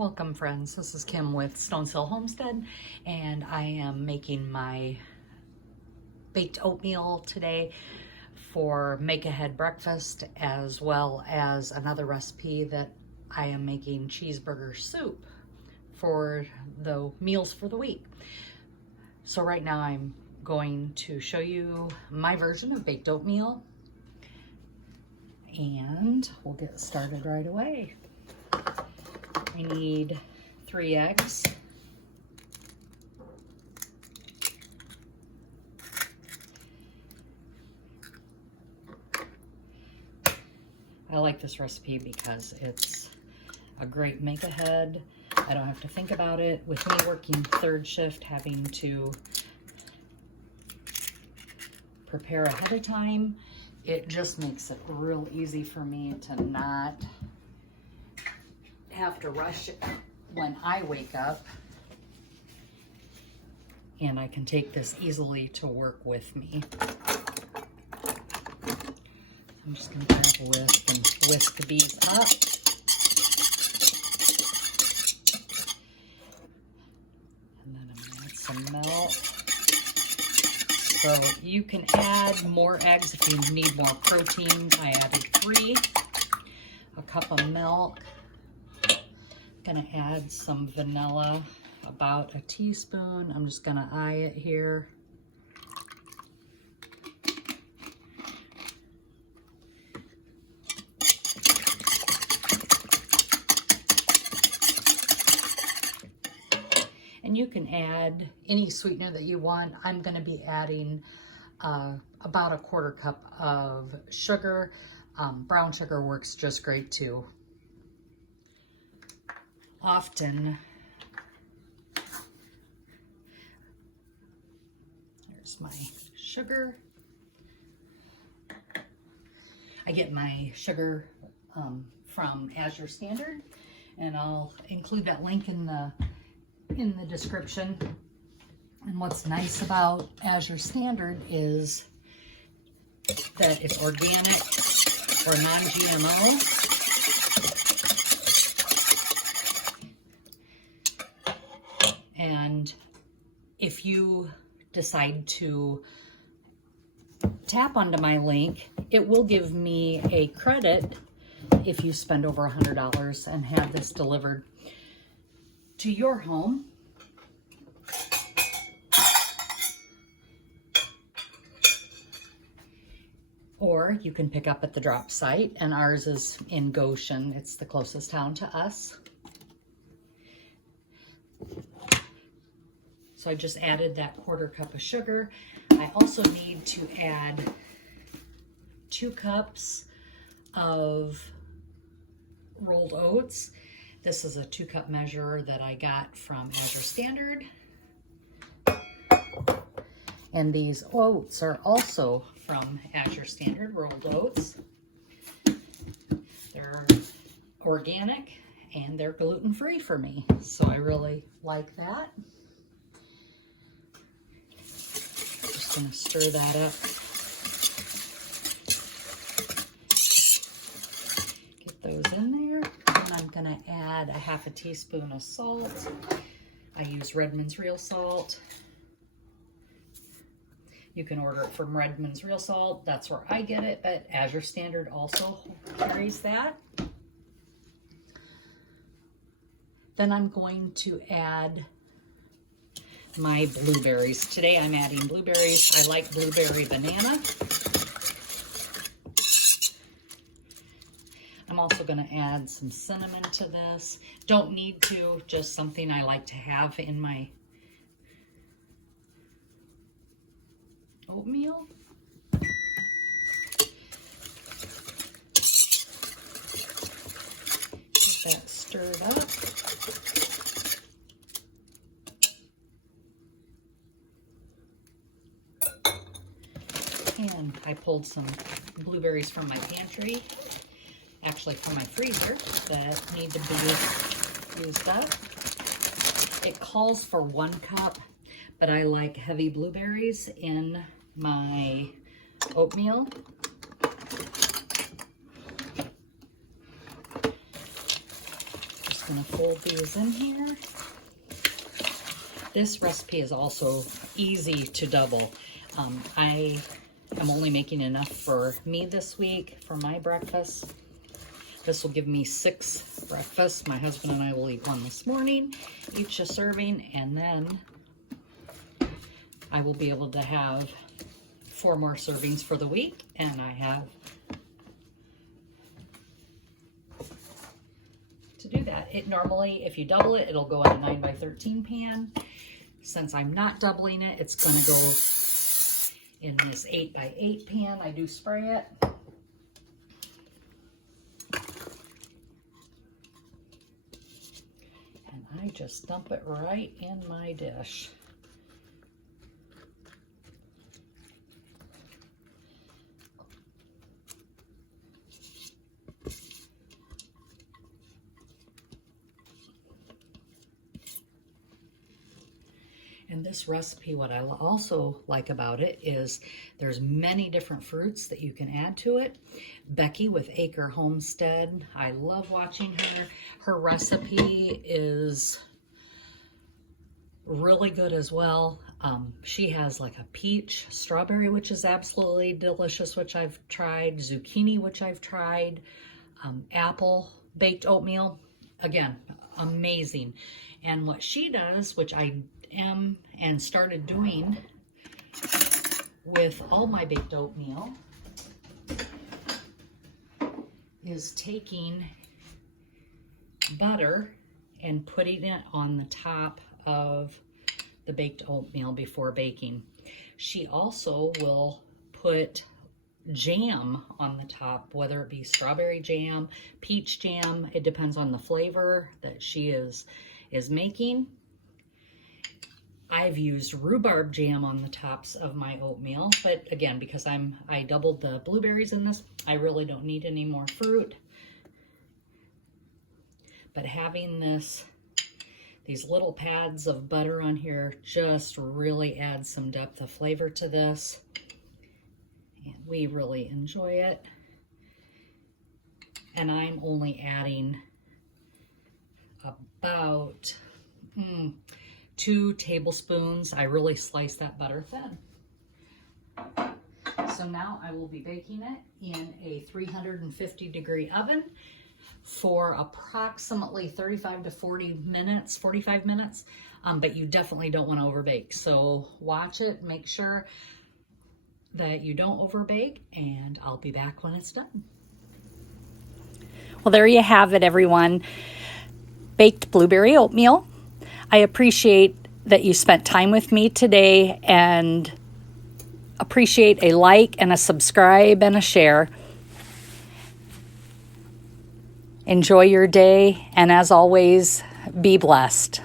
Welcome friends, this is Kim with Stones Hill Homestead and I am making my baked oatmeal today for make ahead breakfast, as well as another recipe that I am making cheeseburger soup for the meals for the week. So right now I'm going to show you my version of baked oatmeal and we'll get started right away. I need 3 eggs, I like this recipe because it's a great make ahead. I don't have to think about it. With me working third shift, having to prepare ahead of time, it just makes it real easy for me to not have to rush it when I wake up, and I can take this easily to work with me. I'm just going to grab a whisk and whisk these up. And then I'm going to add some milk. So you can add more eggs if you need more protein. I added 3, a cup of milk. Gonna add some vanilla, about a teaspoon. I'm just gonna eye it here. And you can add any sweetener that you want. I'm gonna be adding about a 1/4 cup of sugar. Brown sugar works just great too. Often, here's my sugar. I get my sugar from Azure Standard, and I'll include that link in the description. And what's nice about Azure Standard is that it's organic or non-GMO. And if you decide to tap onto my link, it will give me a credit if you spend over $100 and have this delivered to your home. Or you can pick up at the drop site, and ours is in Goshen. It's the closest town to us. So I just added that 1/4 cup of sugar. I also need to add 2 cups of rolled oats. This is a 2-cup measure that I got from Azure Standard. And these oats are also from Azure Standard, rolled oats. They're organic and they're gluten-free for me, so I really like that. Going to stir that up. Get those in there. And I'm going to add a 1/2 teaspoon of salt. I use Redmond's real salt. You can order it from Redmond's real salt. That's where I get it, but Azure Standard also carries that. Then I'm going to add my blueberries. Today I'm adding blueberries. I like blueberry banana. I'm also going to add some cinnamon to this. Don't need to, just something I like to have in my oatmeal. Get that stirred up. And I pulled some blueberries from my pantry, actually from my freezer, that need to be used up. It calls for 1 cup, but I like heavy blueberries in my oatmeal. going to fold these in here. This recipe is also easy to double. I am only making enough for me this week for my breakfast. This will give me 6 breakfasts. My husband and I will eat one this morning, each a serving, and then I will be able to have 4 more servings for the week, and I have to do that. It normally, if you double it, it'll go in a 9 by 13 pan. Since I'm not doubling it, it's going to go in this 8 by 8 pan. I do spray it. And I just dump it right in my dish. And this recipe, what I also like about it is there's many different fruits that you can add to it. Becky with Acre Homestead, I love watching her. Her recipe is really good as well. She has like a peach strawberry, which is absolutely delicious, which I've tried. Zucchini, which I've tried. Apple baked oatmeal, again, amazing. And what she does, which I am and started doing with all my baked oatmeal, is taking butter and putting it on the top of the baked oatmeal before baking. She also will put jam on the top, whether it be strawberry jam, peach jam, it depends on the flavor that she is making. I've used rhubarb jam on the tops of my oatmeal, but again, because I doubled the blueberries in this, I really don't need any more fruit. But having these little pads of butter on here just really adds some depth of flavor to this. And we really enjoy it. And I'm only adding about 2 tablespoons. I really slice that butter thin. So now I will be baking it in a 350-degree oven for approximately 35 to 45 minutes, but you definitely don't want to overbake. So watch it, make sure that you don't overbake, and I'll be back when it's done. Well, there you have it, everyone. Baked blueberry oatmeal. I appreciate that you spent time with me today, and appreciate a like and a subscribe and a share. Enjoy your day, and as always, be blessed.